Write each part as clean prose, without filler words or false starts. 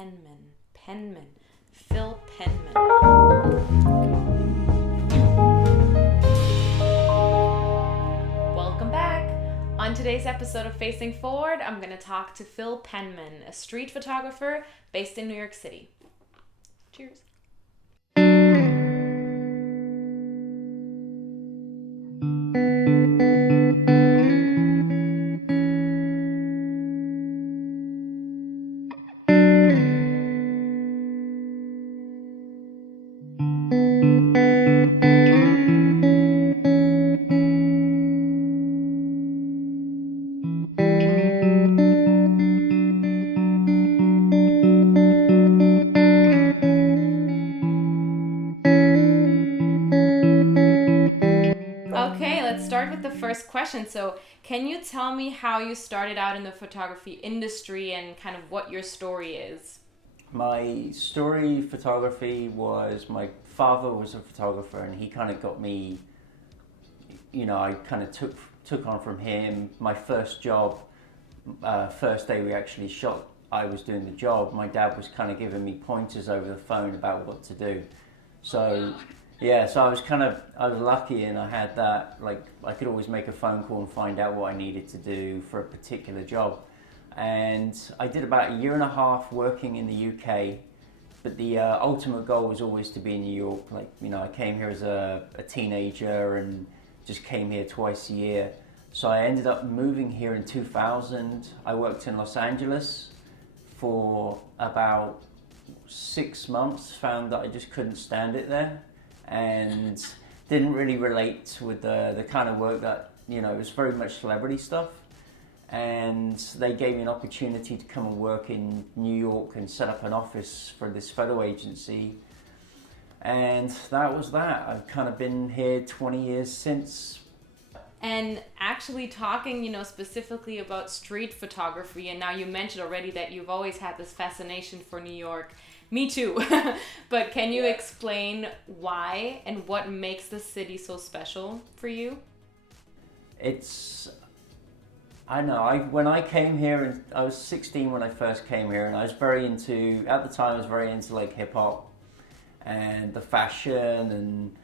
Penman. Phil Penman. Welcome back. On today's episode of Facing Forward, I'm going to talk to Phil Penman, a street photographer based in New York City. Cheers. Okay, let's start with the first question. So, can you tell me how you started out in the photography industry and kind of what your story is? My story photography was my father was a photographer, and he kind of got me, I kind of took on from him. My first job, first day we actually shot, I was doing the job. My dad was kind of giving me pointers over the phone about what to do. So yeah, so I was lucky, and I had that, like, I could always make a phone call and find out what I needed to do for a particular job. And I did about 1.5 years working in the UK, but the ultimate goal was always to be in New York. Like, I came here as a teenager and just came here twice a year. So I ended up moving here in 2000. I worked in Los Angeles for about 6 months, found that I just couldn't stand it there, and didn't really relate with the kind of work that, it was very much celebrity stuff. And they gave me an opportunity to come and work in New York and set up an office for this photo agency. And that was that. I've kind of been here 20 years since. And actually talking, specifically about street photography, and now you mentioned already that you've always had this fascination for New York. Me too. But can you explain why and what makes the city so special for you? I know, when I came here, and I was 16 when I first came here, and I was very into, at the time I was very into like hip hop and the fashion, and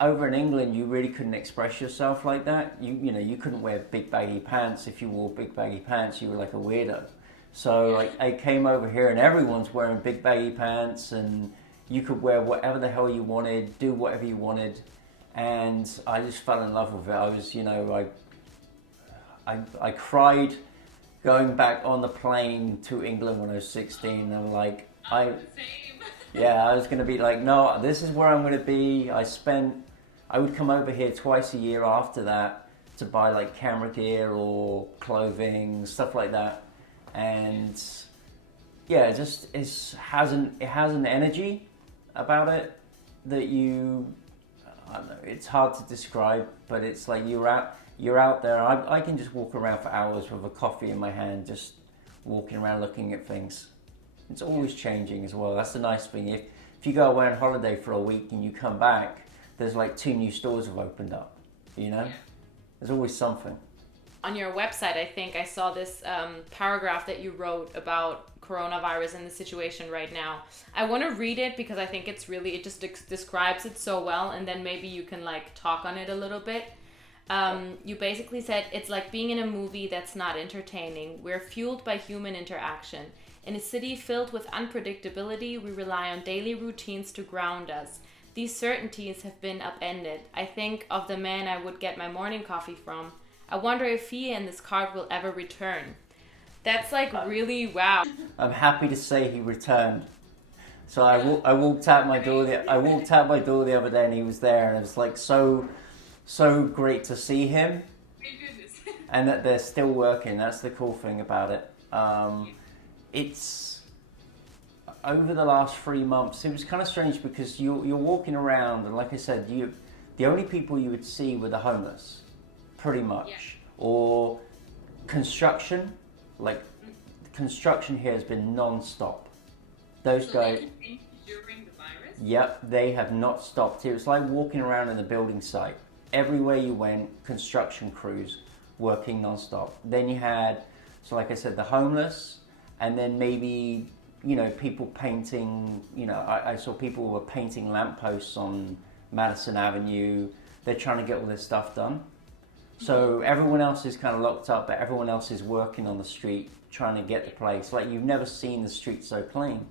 over in England you really couldn't express yourself like that. You couldn't wear big baggy pants. If you wore big baggy pants, you were like a weirdo. So I came over here and everyone's wearing big baggy pants, and you could wear whatever the hell you wanted, do whatever you wanted, and I just fell in love with it. I was, I cried going back on the plane to England when I was 16. I'm like, I was going to be like, no, this is where I'm going to be. I would come over here twice a year after that to buy like camera gear or clothing, stuff like that. And yeah, it has an energy about it that I don't know, it's hard to describe, but it's like you're out there. I can just walk around for hours with a coffee in my hand, just walking around looking at things. It's always changing as well. That's the nice thing. If you go away on holiday for a week and you come back, there's like 2 new stores have opened up, There's always something. On your website, I think I saw this paragraph that you wrote about coronavirus and the situation right now. I want to read it because I think it just describes it so well, and then maybe you can like talk on it a little bit. You basically said, it's like being in a movie that's not entertaining. We're fueled by human interaction. In a city filled with unpredictability, we rely on daily routines to ground us. These certainties have been upended. I think of the man I would get my morning coffee from. I wonder if he and this card will ever return. That's like really wow. I'm happy to say he returned. So I walked out my door. I walked out my door the other day, and he was there, and it was like so great to see him. Thank goodness. And that they're still working. That's the cool thing about it. It's over the last 3 months. It was kind of strange because you're walking around, and like I said, the only people you would see were the homeless, pretty much, or construction. Like construction here has been non-stop. Those guys. They continued during the virus? Yep, they have not stopped. It was like walking around in a building site. Everywhere you went, construction crews working non-stop. Then you had, so like I said, the homeless, and then maybe, people painting, I saw people were painting lampposts on Madison Avenue. They're trying to get all this stuff done. So everyone else is kind of locked up, but everyone else is working on the street, trying to get the place. Like, you've never seen the street so clean.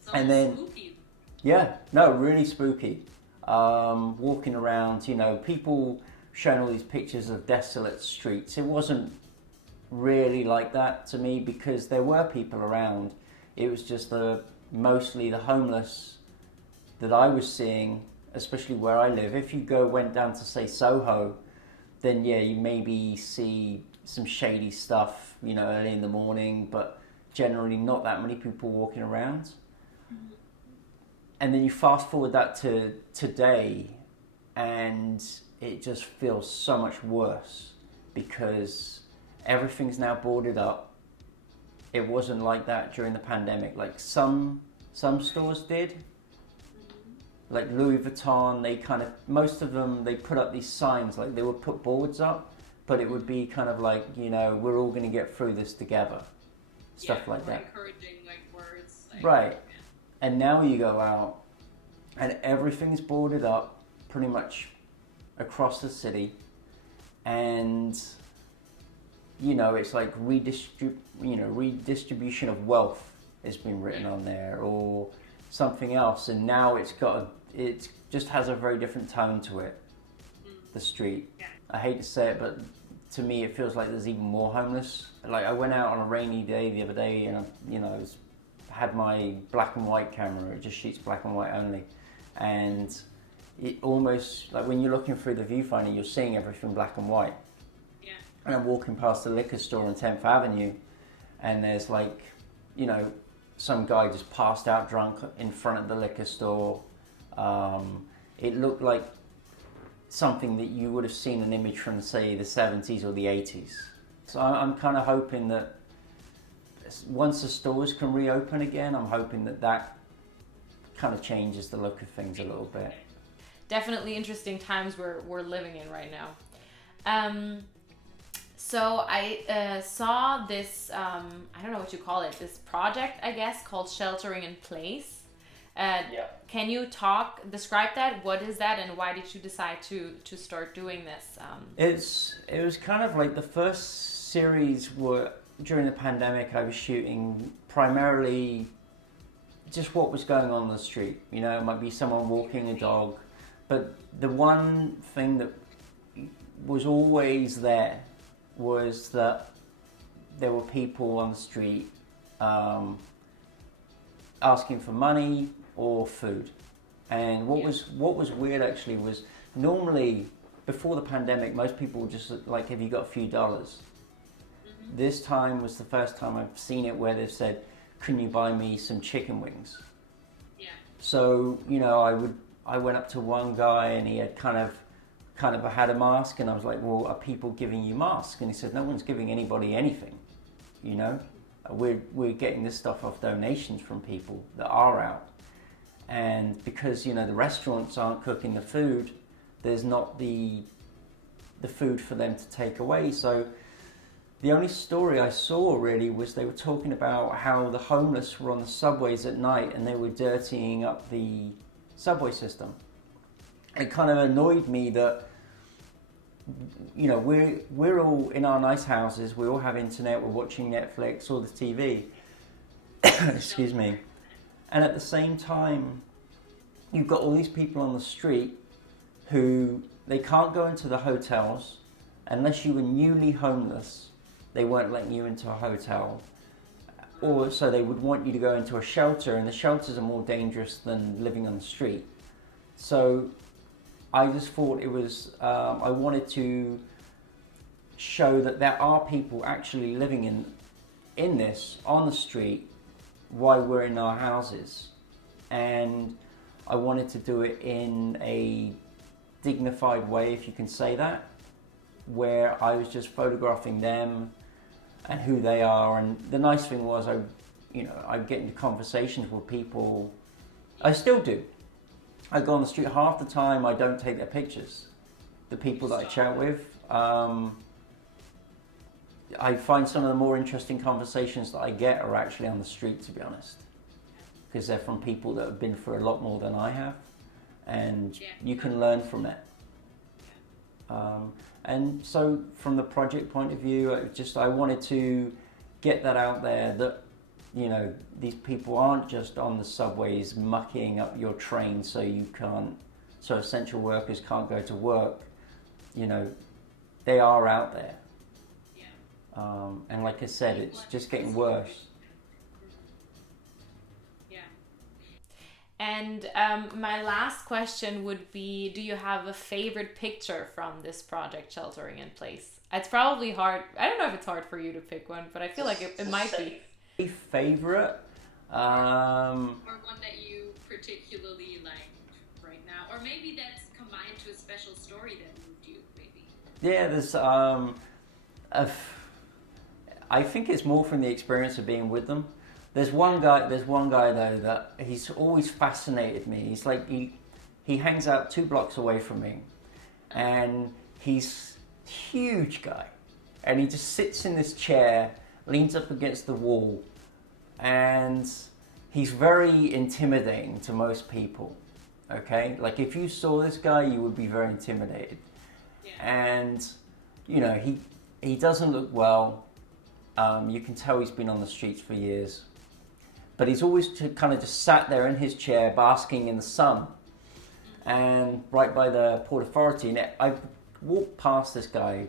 It's And then, spooky. yeah, no, really spooky. Walking around, people showing all these pictures of desolate streets. It wasn't really like that to me because there were people around. It was just mostly the homeless that I was seeing, especially where I live. If you went down to, say, Soho, then yeah, you maybe see some shady stuff, early in the morning, but generally not that many people walking around. Mm-hmm. And then you fast forward that to today, and it just feels so much worse because everything's now boarded up. It wasn't like that during the pandemic. Like some stores did. Like Louis Vuitton, most of them, they put up these signs, like they would put boards up, but it would be kind of like, we're all going to get through this together. Stuff like that. Encouraging words. Right. And now you go out and everything's boarded up pretty much across the city. And, it's like redistribution of wealth has been written on there, or something else, and now it just has a very different tone to it. The street. Yeah. I hate to say it, but to me it feels like there's even more homeless. Like, I went out on a rainy day the other day, and I had my black and white camera. It just shoots black and white only, and it almost, like, when you're looking through the viewfinder, you're seeing everything black and white. Yeah. And I'm walking past the liquor store on 10th Avenue, and there's some guy just passed out drunk in front of the liquor store. It looked like something that you would have seen an image from, say, the 70s or the 80s. So I'm kind of hoping that once the stores can reopen again, I'm hoping that kind of changes the look of things a little bit. Definitely interesting times we're living in right now. So I saw this, I don't know what you call it, this project, I guess, called Sheltering in Place. Yeah. Can you describe that? What is that, and why did you decide to start doing this? It was kind of like the first series during the pandemic. I was shooting primarily just what was going on the street. It might be someone walking a dog, but the one thing that was always there was that there were people on the street asking for money or food. And what was weird actually was, normally before the pandemic, most people were just like, have you got a few dollars? Mm-hmm. This time was the first time I've seen it where they've said, can you buy me some chicken wings? Yeah. So, I went up to one guy and he had kind of had a mask, and I was like, well, are people giving you masks? And he said, no one's giving anybody anything. We're getting this stuff off donations from people that are out. And because, the restaurants aren't cooking the food, there's not the food for them to take away. So the only story I saw really was they were talking about how the homeless were on the subways at night and they were dirtying up the subway system. It kind of annoyed me that, we're all in our nice houses, we all have internet, we're watching Netflix or the TV. Excuse me. And at the same time, you've got all these people on the street who, they can't go into the hotels unless you were newly homeless. They weren't letting you into a hotel, or so they would want you to go into a shelter, and the shelters are more dangerous than living on the street. So I just thought it was, I wanted to show that there are people actually living in this, on the street, while we're in our houses. And I wanted to do it in a dignified way, if you can say that, where I was just photographing them and who they are. And the nice thing was, I'd get into conversations with people. I still do. I go on the street, half the time I don't take their pictures. The people that I chat with, I find some of the more interesting conversations that I get are actually on the street, to be honest, because they're from people that have been through a lot more than I have, and you can learn from it. And so from the project point of view, I wanted to get that out there that, you know, these people aren't just on the subways mucking up your train so essential workers can't go to work. You know, they are out there. And like I said, it's just getting worse. Yeah. And my last question would be, do you have a favorite picture from this project, Sheltering in Place? It's probably hard. I don't know if it's hard for you to pick one, but I feel like it might be. A favorite? Or one that you particularly like right now, or maybe that's combined to a special story that moved you, maybe. Yeah, there's I think it's more from the experience of being with them. There's one guy though that he's always fascinated me. He's like he hangs out 2 blocks away from me, and he's a huge guy, and he just sits in this chair, leans up against the wall, and he's very intimidating to most people. Okay, like if you saw this guy, you would be very intimidated. And you know, he doesn't look well. You can tell he's been on the streets for years, but he's always kind of just sat there in his chair basking in the sun, and right by the Port Authority. And I've walked past this guy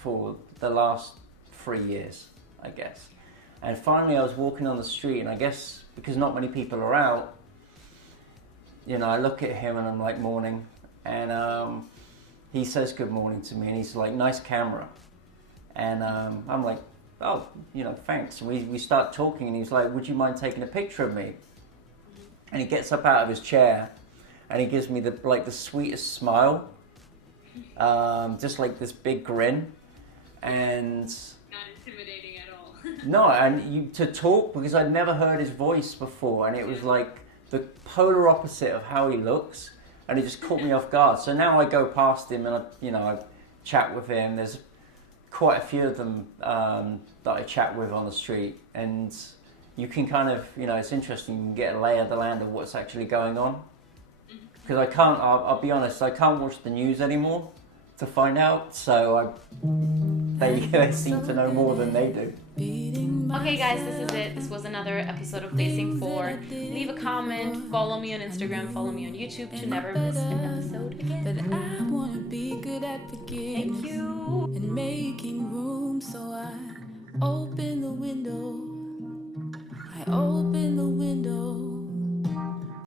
for the last 3 years, I guess, and finally I was walking on the street, and I guess because not many people are out, you know, I look at him and I'm like, morning, and he says good morning to me, and he's like, nice camera. And I'm like, oh, you know, thanks. And we start talking, and he's like, would you mind taking a picture of me? And he gets up out of his chair, and he gives me the sweetest smile, just like this big grin, and Not intimidating at all. no, and to talk, because I'd never heard his voice before, and it was like the polar opposite of how he looks, and it just caught me off guard. So now I go past him, and I chat with him. There's quite a few of them that I chat with on the street, and you can kind of, you know, it's interesting, you can get a lay of the land of what's actually going on. Because I'll be honest, I can't watch the news anymore to find out, so they seem to know more than they do. Okay guys, this is it. This was another episode of Placing 4. Leave a comment, follow me on Instagram, follow me on YouTube to never miss an episode again. But I wanna be good at forgetting. Thank you. And making room, so I open the window.